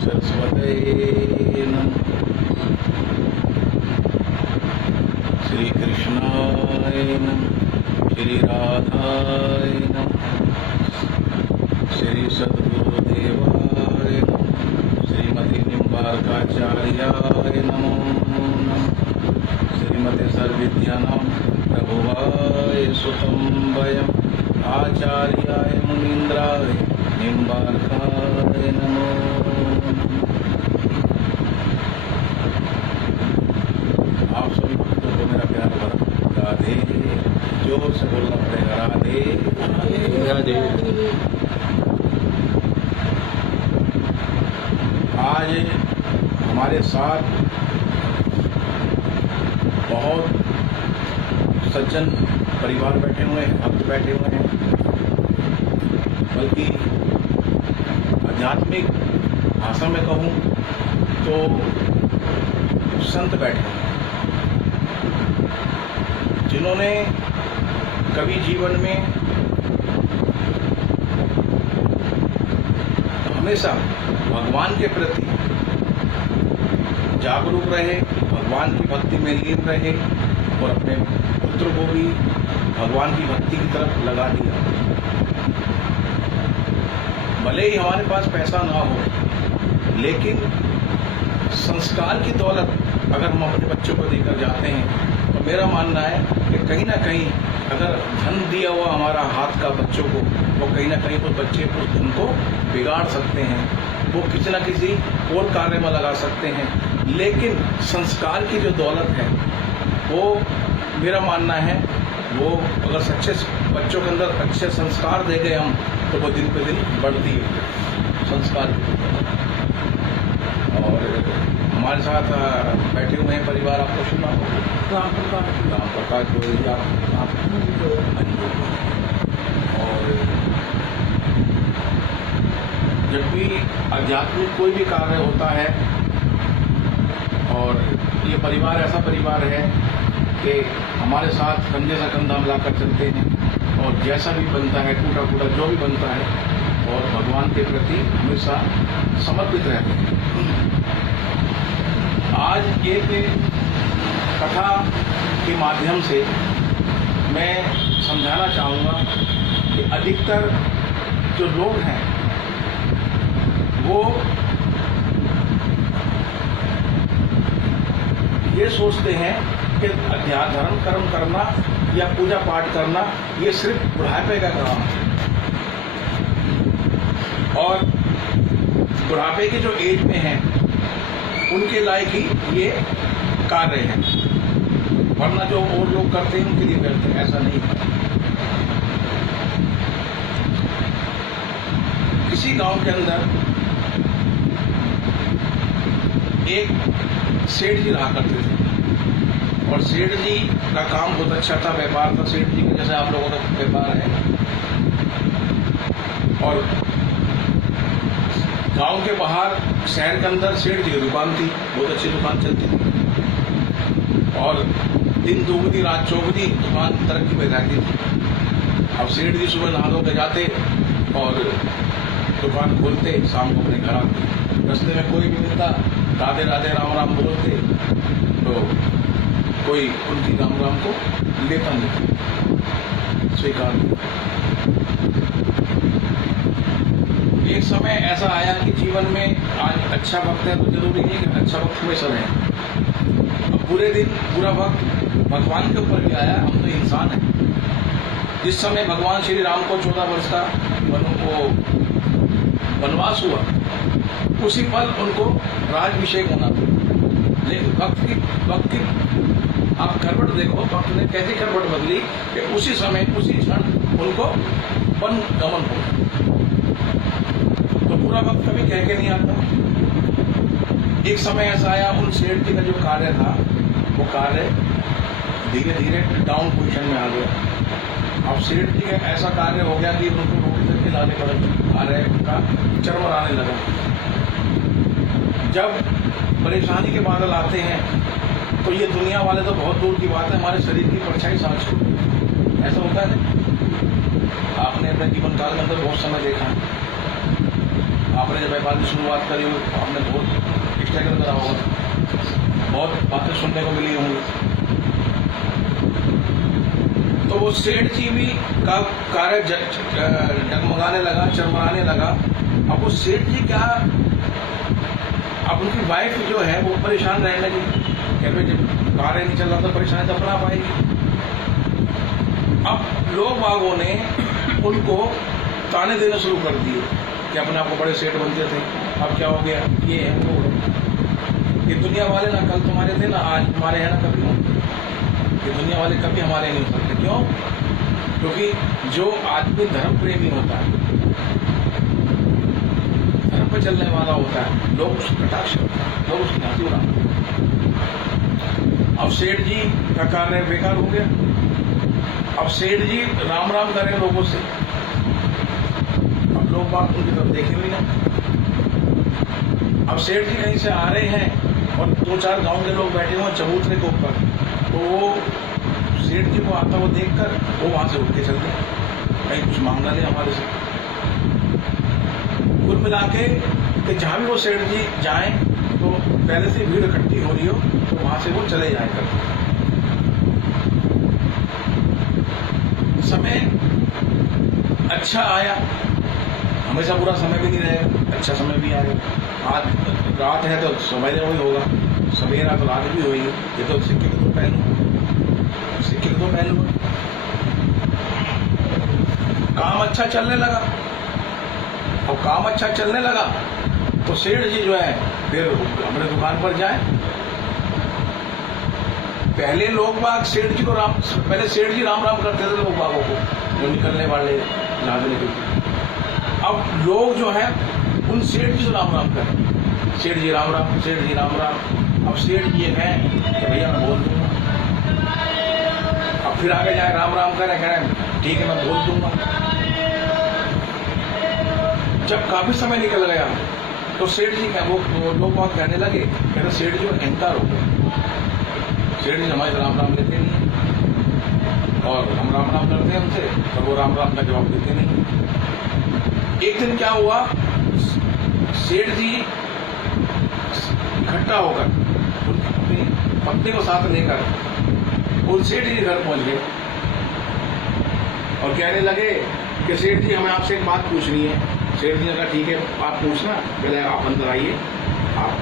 सरस्वते नमः। श्री कृष्णाय नमः। श्री राधाय नमः। श्री सद्गुरुदेवाय नमः। श्रीमती निम्बार्काचार्याय नमो नमः। श्रीमते सर्वविद्यानां प्रभुवाय सुतं वयम् आचार्याय मुनीन्द्राय निम्बार्काय नमो नमः। आप सभी भक्तों को मेरा प्यार भरा राधे। जोर से बोलना पड़ेगा, राधे राधे। आज हमारे साथ बहुत सज्जन परिवार बैठे हुए हैं, भक्त बैठे हुए हैं, बल्कि आध्यात्मिक भाषा में कहूँ तो संत बैठे हैं, जिन्होंने कभी जीवन में हमेशा भगवान के प्रति जागरूक रहे, भगवान की भक्ति में लीन रहे और अपने पुत्र को भी भगवान की भक्ति की तरफ लगा दिया। भले ही हमारे पास पैसा ना हो, लेकिन संस्कार की दौलत अगर हम अपने बच्चों को देकर जाते हैं तो मेरा मानना है कि कहीं ना कहीं अगर धन दिया हुआ हमारा हाथ का बच्चों को, वो कहीं ना कहीं तो बच्चे उस धन को बिगाड़ सकते हैं, वो किसी न किसी और कार्य में लगा सकते हैं। लेकिन संस्कार की जो दौलत है वो मेरा मानना है, वो अगर सच्चे बच्चों के अंदर अच्छे संस्कार दे गए हम तो वो दिन पे दिन बढ़ती है संस्कार की। और हमारे साथ बैठे हुए हैं परिवार, आपको सुना राम प्रकाश गोविंदा और जब भी आध्यात्मिक कोई भी कार्य होता है, और ये परिवार ऐसा परिवार है कि हमारे साथ कंधे से कंधा मिलाकर चलते हैं और जैसा भी बनता है, टूटा फूटा जो भी बनता है, और भगवान के प्रति हमेशा समर्पित रहते हैं। आज एक कथा के माध्यम से मैं समझाना चाहूँगा कि अधिकतर जो लोग हैं वो ये सोचते हैं कि धर्म कर्म करना या पूजा पाठ करना ये सिर्फ बुढ़ापे का काम है, और बुढ़ापे के जो एज में हैं उनके लायक ही ये कार्य है, वरना जो और लोग करते हैं उनके लिए करते हैं, ऐसा नहीं है। किसी गांव के अंदर एक सेठ जी रहा करते थे, और सेठ जी का काम बहुत अच्छा था, व्यापार था सेठ जी का, जैसे आप लोगों का व्यापार है। और गांव के बाहर शहर के अंदर सेठ जी की दुकान थी, बहुत अच्छी दुकान चलती थी, और दिन दोगुनी रात चौगुनी दुकान तरक्की में रहती थी। अब सेठ जी सुबह नहा धो के जाते और दुकान खोलते, शाम को अपने घर आते। रास्ते में कोई भी मिलता, राधे राधे राम राम बोलते, तो कोई उनकी राम राम को लेता नहीं, स्वीकार नहीं। एक समय ऐसा आया कि जीवन में आज अच्छा वक्त है तो जरूरी नहीं कि अच्छा वक्त हमेशा रहे। अब बुरे दिन, बुरा वक्त भगवान के ऊपर भी आया, हम तो इंसान हैं। जिस समय भगवान श्री राम को 14 वर्ष का वनवास हुआ, उसी पल उनको राज्याभिषेक होना था। लेकिन वक्त की आप करवट देखो, वक्त ने कैसी करवट बदली कि उसी समय उसी क्षण उनको वन गमन हो। तो पूरा वक्त कभी कह के नहीं आता। एक समय ऐसा आया, उन सेठ जी का जो कार्य था वो कार्य धीरे धीरे डाउन पोजीशन में आ गया। अब सेठ जी का ऐसा कार्य हो गया कि उनको रोटी तक खिलाने का कार्य का चरमराने लगा। जब परेशानी के बादल आते हैं तो ये दुनिया वाले तो बहुत दूर की बात है, हमारे शरीर की परछाई सांस छोड़ती है। ऐसा होता है ना, आपने अपने जीवन काल के अंदर बहुत समय देखा है। आपने जब व्यापार की शुरुआत करी हो आपने बहुत स्ट्रगल करा होगा, बहुत बातें सुनने को मिली होंगी। तो वो सेठ जी भी का कार्य डगमगाने लगा, चरमराने लगा। अब वो सेठ जी क्या, अब उनकी वाइफ जो है वो परेशान रहने लगी, कहते जब कार्य नहीं चल रहा तो परेशानी तो अपना पाएगी। अब लोग बागों ने उनको ताने देना शुरू कर दिए कि अपने आप को बड़े सेठ बनते थे, अब क्या हो गया, ये है वो है। ये दुनिया वाले ना कल तुम्हारे थे ना आज हमारे हैं ना कभी होंगे। ये दुनिया वाले कभी हमारे नहीं हो सकते। क्यों? क्योंकि जो आदमी धर्म प्रेमी होता है, धर्म पर चलने वाला होता है, लोग उसको कटाक्ष करते हैं, लोग उसकी हंसी उड़ाते हैं। अब सेठ जी का कार्य बेकार हो गया। अब सेठ जी राम राम करें लोगों से, अब लोग बात उनकी तरफ देखे भी नहीं। अब सेठ जी कहीं से आ रहे हैं और 2-4 गांव के लोग बैठे हुए चबूतरे के ऊपर, तो वो सेठ जी को आता हुआ देखकर वो वहां से उठ के चल गए, कहीं कुछ मांगना ले हमारे से। कुल मिला के कि जहां भी वो सेठ जी जाएं तो पहले से भीड़ इकट्ठी हो रही हो तो वहां से वो चले जाए करते। समय अच्छा आया, हमेशा बुरा समय भी नहीं रहेगा, अच्छा समय भी आएगा। आज रात है तो सवेरे वही होगा, सवेरा तो रात भी होगी। ये तो सिक्के के दो पहलू, सिक्के के दो पहलू। काम अच्छा चलने लगा, और काम अच्छा चलने लगा तो सेठ जी जो है फिर अपने दुकान पर जाए। पहले लोग बाग सेठ जी को पहले सेठ जी राम राम करते थे लोग बागों को, जो निकलने वाले जहां निकलते। अब लोग जो है उन सेठ जी से राम राम करें, सेठ जी राम राम, सेठ जी राम राम। अब सेठ जी है कि भैया मैं बोल दूंगा। अब फिर आगे जाए राम राम करें, करें ठीक है मैं बोल दूंगा। जब काफी समय निकल गया तो सेठ जी क्या वो लोग बात कहने लगे, कहते सेठ जी अहंकार हो गया, सेठ जी हमारे राम राम लेते नहीं है और हम राम राम करते हैं उनसे तो वो राम राम का जवाब देते नहीं। एक दिन क्या हुआ, सेठ जी इकट्ठा होकर अपनी पत्नी को साथ लेकर उन सेठ जी के घर पहुंच गए और कहने लगे कि सेठ जी हमें आपसे एक बात पूछनी है। सेठ जी ने कहा ठीक है आप पूछना, पहले आप अंदर आइए, आप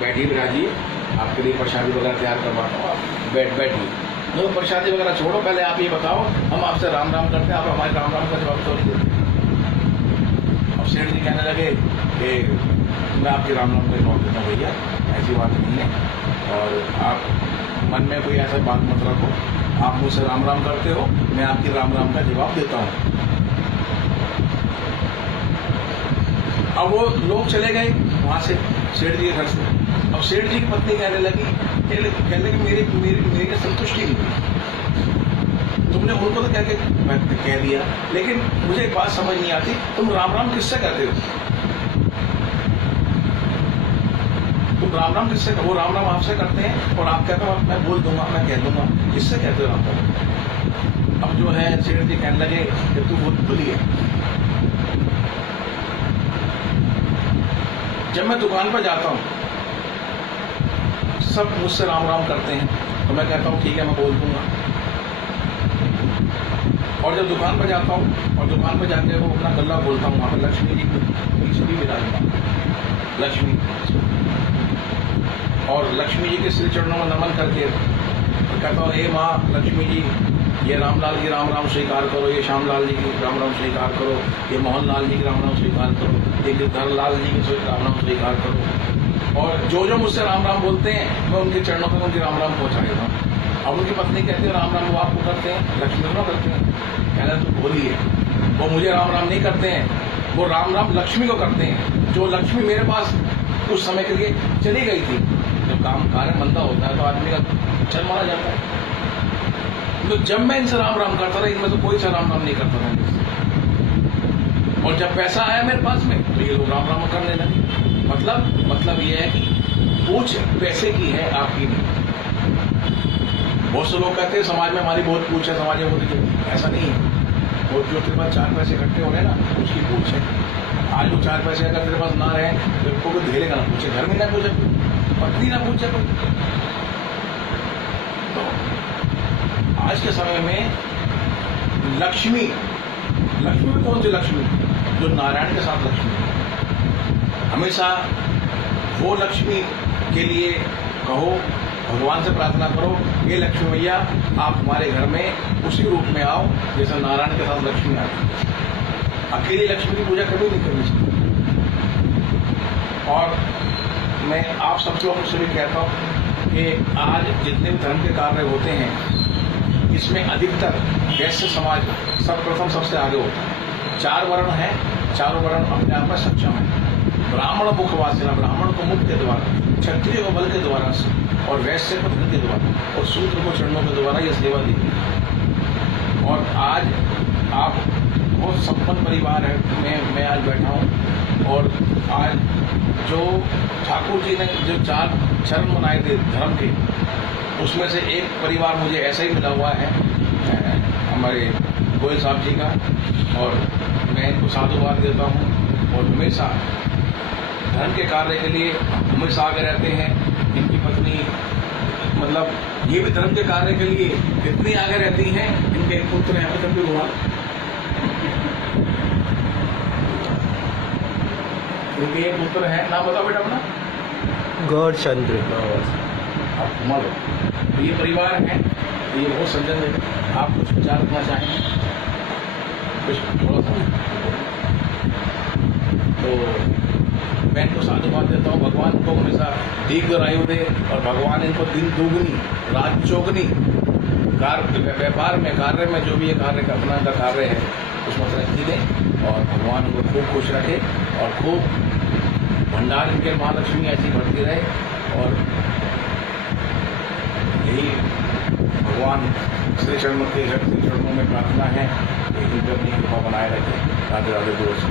बैठिए बिराजिए, आपके लिए प्रसादी वगैरह तैयार करवाता हूँ, आप बैठिए। तो प्रसादी वगैरह छोड़ो, पहले आप ये बताओ हम आपसे राम राम करते हैं, आप हमारे राम राम का जवाब तो नहीं देते। अब सेठ जी कहने लगे कि मैं आपके राम राम का जवाब देता हूँ भैया, ऐसी बात नहीं है और आप मन में कोई ऐसा बात मत रखो, आप मुझसे राम राम करते हो, मैं आपकी राम राम का जवाब देता हूँ। अब वो लोग चले गए वहां से सेठ जी के घर से। अब सेठ जी की पत्नी कहने लगी मेरी संतुष्टि नहीं, तुमने उनको तो कह दिया, लेकिन मुझे एक बात समझ नहीं आती, तुम राम राम किससे कहते हो? तुम राम राम किससे? वो राम राम आपसे करते हैं और आप कहते हो मैं बोल दूंगा, मैं कह दूंगा, किससे कहते हो राम राम? अब जो है सेठ जी कहने लगे कि तू बहुत भूली है। जब मैं दुकान पर जाता हूँ सब मुझसे राम राम करते हैं तो मैं कहता हूँ ठीक है मैं बोल दूंगा, और जब दुकान पर जाता हूँ और दुकान पर जाके वो अपना गल्ला बोलता हूँ, वहाँ पर लक्ष्मी जी भी विराजमान, लक्ष्मी, और लक्ष्मी जी के श्री चरणों में नमन करके कहता हूँ हे माँ लक्ष्मी जी, ये रामलाल की राम राम स्वीकार करो, ये श्यामलाल जी की राम राम स्वीकार करो, ये मोहनलाल जी की राम राम स्वीकार करो, ये गिरधरलाल जी की राम राम स्वीकार करो। और जो जो मुझसे राम राम बोलते हैं मैं उनके चरणों पर उनकी राम राम पहुँचा देता हूँ। अब उनकी पत्नी कहती है राम राम वो आपको करते हैं, लक्ष्मी को करते हैं। कहना तो बोली है, वो मुझे राम राम नहीं करते हैं, वो राम राम लक्ष्मी को करते हैं, जो लक्ष्मी मेरे पास कुछ समय के लिए चली गई थी। जब काम कार्य मंदा होता है तो आदमी का चल मारा जाता है। तो जब मैं इनसे राम राम करता था, इनमें तो कोई सा राम राम नहीं करता था मुझसे। और जब पैसा आया मेरे पास में तो ये लोग राम राम करने लगे। मतलब ये है कि पूछ पैसे की है, आपकी नहीं। बहुत से लोग कहते हैं समाज में हमारी बहुत पूछ है, समाज में बहुत, ऐसा नहीं है। और जो तेरे पास 4 पैसे इकट्ठे हो रहे हैं ना, उसकी पूछ है। आज वो 4 पैसे अगर तेरे पास ना रहे तो कोई धेले का ना पूछे, घर में ना पूछे, पत्नी ना पूछे कोई। तो आज के समय में लक्ष्मी में कौन सी लक्ष्मी? जो नारायण के साथ लक्ष्मी है। हमेशा वो लक्ष्मी के लिए कहो, भगवान से प्रार्थना करो, ये लक्ष्मी मैया आप हमारे घर में उसी रूप में आओ जैसे नारायण के साथ लक्ष्मी आती। अकेली लक्ष्मी की पूजा कभी नहीं करनी चाहिए। और मैं आप सब लोगों से भी कहता हूँ कि आज जितने भी धर्म के कार्य होते हैं, इसमें अधिकतर वैश्य समाज सर्वप्रथम सबसे आगे होता है। 4 वर्ण है, चारों वर्ण अपने आप में सक्षम है। ब्राह्मण मुखवासिना, ब्राह्मण को मुख के द्वारा, क्षत्रिय को बल के द्वारा और वैश्य को धन के द्वारा और शूद्र को चरणों के द्वारा यह सेवा दी गई। और आज आप बहुत संपन्न परिवार है, मैं आज बैठा हूँ। और आज जो ठाकुर जी ने जो 4 चरण बनाए थे धर्म के, उसमें से एक परिवार मुझे ऐसा ही मिला हुआ है हमारे गोयल साहब जी का, और मैं इनको साधुवाद देता हूँ। और हमेशा धर्म के कार्य के लिए हमेशा आगे रहते हैं। इनकी पत्नी मतलब ये भी धर्म के कार्य के लिए कितनी आगे रहती हैं। इनके एक पुत्र हैं, अभी तक हुआ इनके एक पुत्र है, नाम बताओ बेटा अपना। गौरचंद्र। आप घुमा लो। तो ये परिवार है, तो ये बहुत सज्जन है। आप कुछ विचार रखना चाहेंगे कुछ थोड़ा सा? तो मैं इनको साधुवाद देता हूँ। भगवान को हमेशा दीर्घायु दे और भगवान इनको दिन दुगनी रात चौगनी व्यापार में, कार्य में, जो भी ये कार्य अपना का कार्य है उसमें तरक्की दें और भगवान उनको खूब खुश रखे और खूब भंडार इनके महालक्ष्मी ऐसी बढ़ती रहे। और यही भगवान श्री चरणों में प्रार्थना है कि इनको अपनी कृपा बनाए रखें। राधे राधे दोस्त।